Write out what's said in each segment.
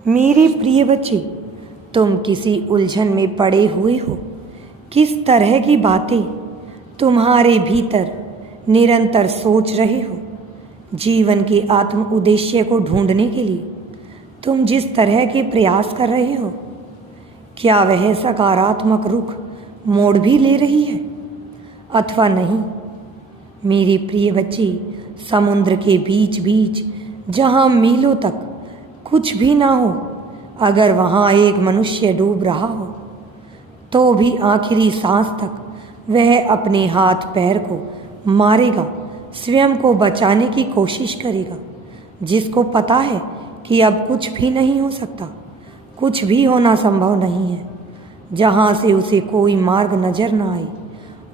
मेरे प्रिय बच्चे, तुम किसी उलझन में पड़े हुए हो। किस तरह की बातें तुम्हारे भीतर निरंतर सोच रहे हो। जीवन के आत्म उद्देश्य को ढूंढने के लिए तुम जिस तरह के प्रयास कर रहे हो, क्या वह सकारात्मक रुख मोड़ भी ले रही है अथवा नहीं। मेरे प्रिय बच्चे, समुद्र के बीच बीच जहाँ मीलों तक कुछ भी ना हो, अगर वहाँ एक मनुष्य डूब रहा हो तो भी आखिरी सांस तक वह अपने हाथ पैर को मारेगा, स्वयं को बचाने की कोशिश करेगा। जिसको पता है कि अब कुछ भी नहीं हो सकता, कुछ भी होना संभव नहीं है, जहाँ से उसे कोई मार्ग नजर न आए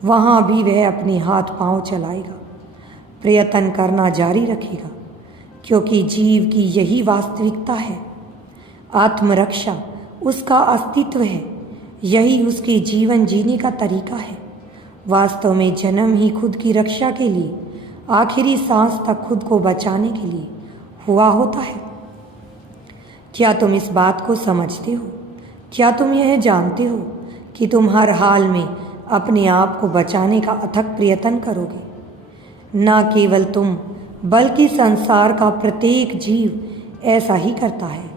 वहाँ भी वह अपने हाथ पांव चलाएगा, प्रयत्न करना जारी रखेगा, क्योंकि जीव की यही वास्तविकता है। आत्मरक्षा उसका अस्तित्व है, यही उसके जीवन जीने का तरीका है। वास्तव में जन्म ही खुद की रक्षा के लिए, आखिरी सांस तक खुद को बचाने के लिए हुआ होता है। क्या तुम इस बात को समझते हो? क्या तुम यह जानते हो कि तुम हर हाल में अपने आप को बचाने का अथक प्रयत्न करोगे? न केवल तुम, बल्कि संसार का प्रत्येक जीव ऐसा ही करता है।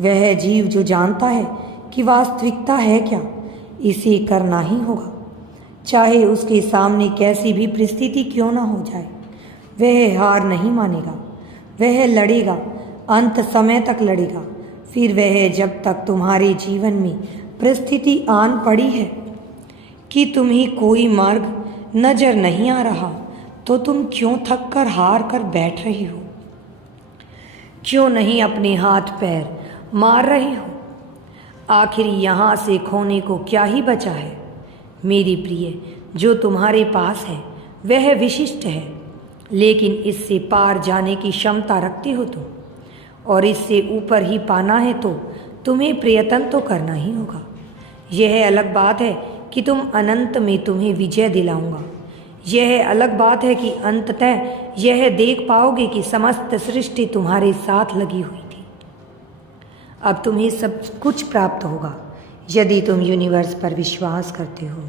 वह जीव जो जानता है कि वास्तविकता है क्या, इसे करना ही होगा, चाहे उसके सामने कैसी भी परिस्थिति क्यों ना हो जाए। वह हार नहीं मानेगा, वह लड़ेगा, अंत समय तक लड़ेगा। फिर वह जब तक तुम्हारे जीवन में परिस्थिति आन पड़ी है कि तुम्हें कोई मार्ग नजर नहीं आ रहा, तो तुम क्यों थक कर हार कर बैठ रही हो? क्यों नहीं अपने हाथ पैर मार रही हो? आखिर यहाँ से खोने को क्या ही बचा है? मेरी प्रिय, जो तुम्हारे पास है वह विशिष्ट है, लेकिन इससे पार जाने की क्षमता रखते हो तुम, और इससे ऊपर ही पाना है तो तुम्हें प्रयत्न तो करना ही होगा। यह अलग बात है कि तुम अनंत में तुम्हें विजय दिलाऊंगा। यह अलग बात है कि अंततः यह देख पाओगे कि समस्त सृष्टि तुम्हारे साथ लगी हुई थी। अब तुम्हें सब कुछ प्राप्त होगा यदि तुम यूनिवर्स पर विश्वास करते हो।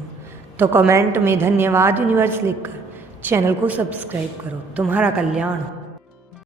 तो कमेंट में धन्यवाद यूनिवर्स लिखकर चैनल को सब्सक्राइब करो। तुम्हारा कल्याण हो।